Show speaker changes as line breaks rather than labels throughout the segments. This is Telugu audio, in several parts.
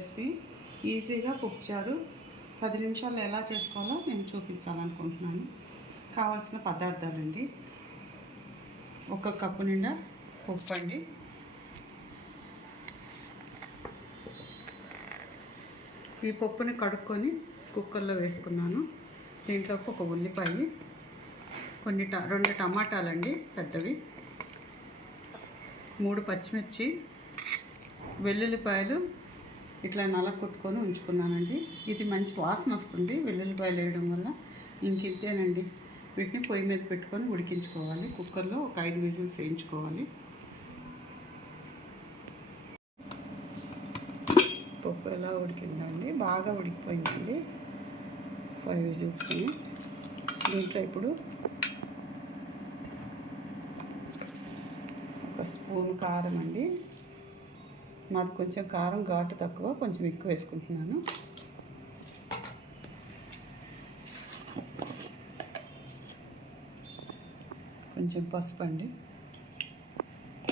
రెసిపీ ఈజీగా పప్పుచారు పది నిమిషాల్లో ఎలా చేసుకోవాలో నేను చూపించాలనుకుంటున్నాను. కావాల్సిన పదార్థాలండి. ఒక కప్పు నిండా పప్పు అండి. ఈ పప్పుని కడుక్కొని కుక్కర్లో వేసుకున్నాను. దీంట్లోకి ఒక ఉల్లిపాయ కొన్ని ట రెండు టమాటాలండి పెద్దవి. మూడు పచ్చిమిర్చి వెల్లుల్లిపాయలు ఇట్లా నలగొట్టుకొని ఉంచుకున్నానండి. ఇది మంచి వాసన వస్తుంది. వెల్లుల్లిపాయలు వేయడం వల్ల ఇంక ఇంతేనండి. వీటిని పొయ్యి మీద పెట్టుకొని ఉడికించుకోవాలి. కుక్కర్లో ఒక ఐదు విజిల్స్ వేయించుకోవాలి. పప్పు ఎలా ఉడికిందండి? బాగా ఉడికిపోయిందండి. ఫైవ్ విజిల్స్కి దీంట్లో ఇప్పుడు ఒక స్పూన్ కారం అండి. మాది కొంచెం కారం ఘాటు తక్కువ కొంచెం ఎక్కువ వేసుకుంటున్నాను. కొంచెం పసుపు అండి.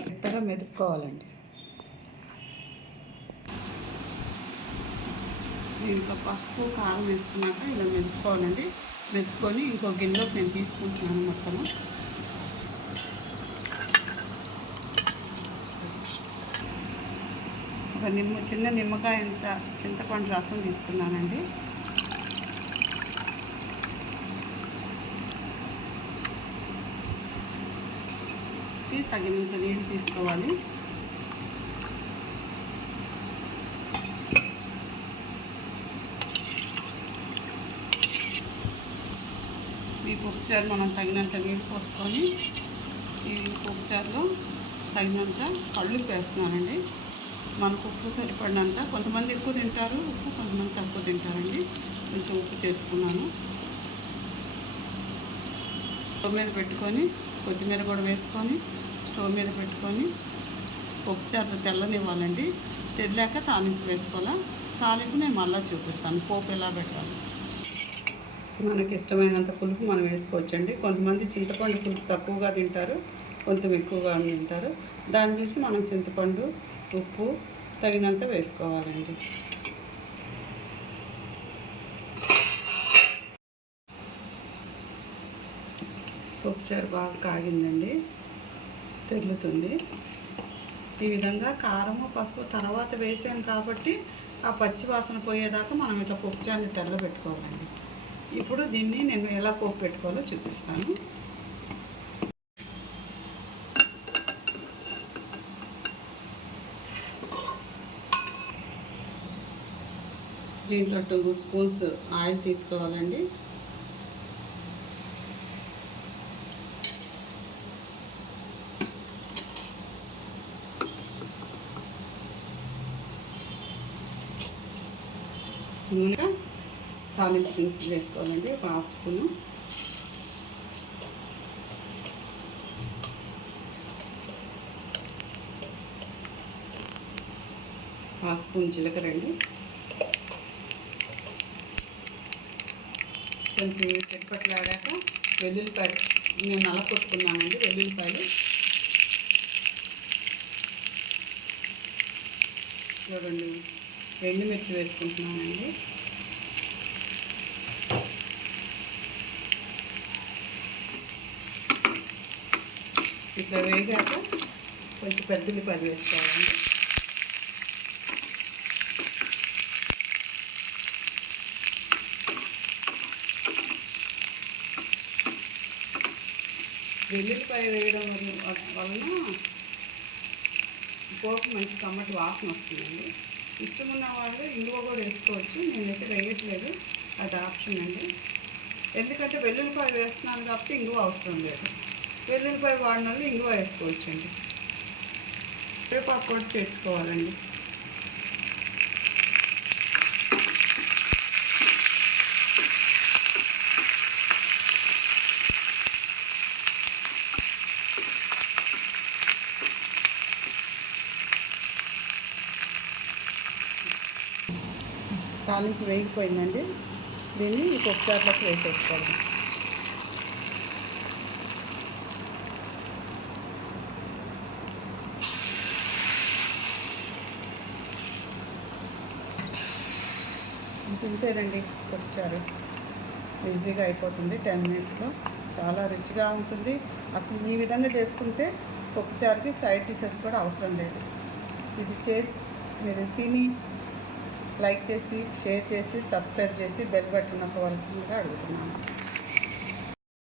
మెత్తగా మెదుపుకోవాలండి. దీంట్లో పసుపు కారం వేసుకున్నాక ఇలా మెదుపుకోవాలండి. మెదుపుకొని ఇంకో గిన్నెలోకి నేను తీసుకుంటున్నాను మొత్తము. నిమ్మ చిన్న నిమ్మకాయ ఇంత చింతపండు రసం తీసుకున్నానండి. తగినంత నీళ్ళు తీసుకోవాలి. ఈ పప్పుచారు మనం తగినంత నీళ్ళు పోసుకొని ఈ పప్పుచారులో తగినంత కళ్ళు వేస్తున్నానండి. మనకు ఉప్పు సరిపడినంత కొంతమంది ఎక్కువ తింటారు ఉప్పు కొంతమంది తక్కువ తింటారండి. కొంచెం ఉప్పు చేర్చుకున్నాను. స్టవ్ మీద పెట్టుకొని కొత్తిమీర కూడా వేసుకొని స్టవ్ మీద పెట్టుకొని పప్పు చారులు తెల్లనివ్వాలండి. తెల్లాక తాలింపు వేసుకోవాలా? తాలింపు నేను మళ్ళీ చూపిస్తాను. పోపు ఎలా పెట్టాలి? మనకి ఇష్టమైనంత పులుపు మనం వేసుకోవచ్చండి. కొంతమంది చింతపండు పులుపు తక్కువగా తింటారు. కొంచెం ఎక్కువగా తింటారు దాన్ని చూసి మనం చింతపండు ఉప్పు తగినంత వేసుకోవాలండి. పప్పుచారు బాగా కాగిందండి. తెల్లుతుంది. ఈ విధంగా కారము పసుపు తర్వాత వేసాం కాబట్టి ఆ పచ్చి వాసన పోయేదాకా మనం ఇట్లా పప్పుచారుని తెల్లబెట్టుకోవాలండి. ఇప్పుడు దీన్ని నేను ఎలా పోపు పెట్టుకోవాలో చూపిస్తాను. దీంట్లో టూ స్పూన్స్ ఆయిల్ తీసుకోవాలండి. నూనె తాలింపు దినుసులు వేసుకోవాలండి ఒక హాఫ్ స్పూను. హాఫ్ స్పూన్ జీలకర్ర అండి. కొంచెం చెట్పట్లు ఆడాక వెల్లుల్లిపాయ నేను నల్ల కొట్టుకున్నానండి వెల్లుల్లిపాయలు. చూడండి ఎండుమిర్చి వేసుకుంటున్నానండి ఇట్లా వేగాక కొంచెం పెద్ద ఉల్లిపాయలు వేసుకోవాలండి. వెల్లుల్లిపాయ వేయడం వలన పోపు మంచి కమ్మటి వాసన వస్తుందండి. ఇష్టం ఉన్న వాళ్ళు ఇంగువ కూడా వేసుకోవచ్చు. నేనైతే వేయట్లేదు. అది ఆప్షన్ అండి. ఎందుకంటే వెల్లుల్లిపాయ వేస్తున్నాను కాబట్టి ఇంగువ అవసరం లేదు. వెల్లుల్లిపాయ వాడిన వాళ్ళు ఇంగువ వేసుకోవచ్చండి. వేపాకు కూడా తెచ్చుకోవాలండి తాలింపు వేగిపోయిందండి. దీన్ని ఇంకొకసారిలోకి వేసేసుకోవాలి. తింటేనండి వచ్చారు ఈజీగా అయిపోతుంది టెన్ మినిట్స్లో. చాలా రుచిగా ఉంటుంది. అసలు ఈ విధంగా చేసుకుంటే పప్పుచారుకి సైడ్ డిషెస్ కూడా అవసరం లేదు. ఇది చేసి మీరు తిని లైక్ చేసి షేర్ చేసి సబ్స్క్రైబ్ చేసి బెల్ బటన్ నొక్కవలసిందిగా అడుగుతున్నాను.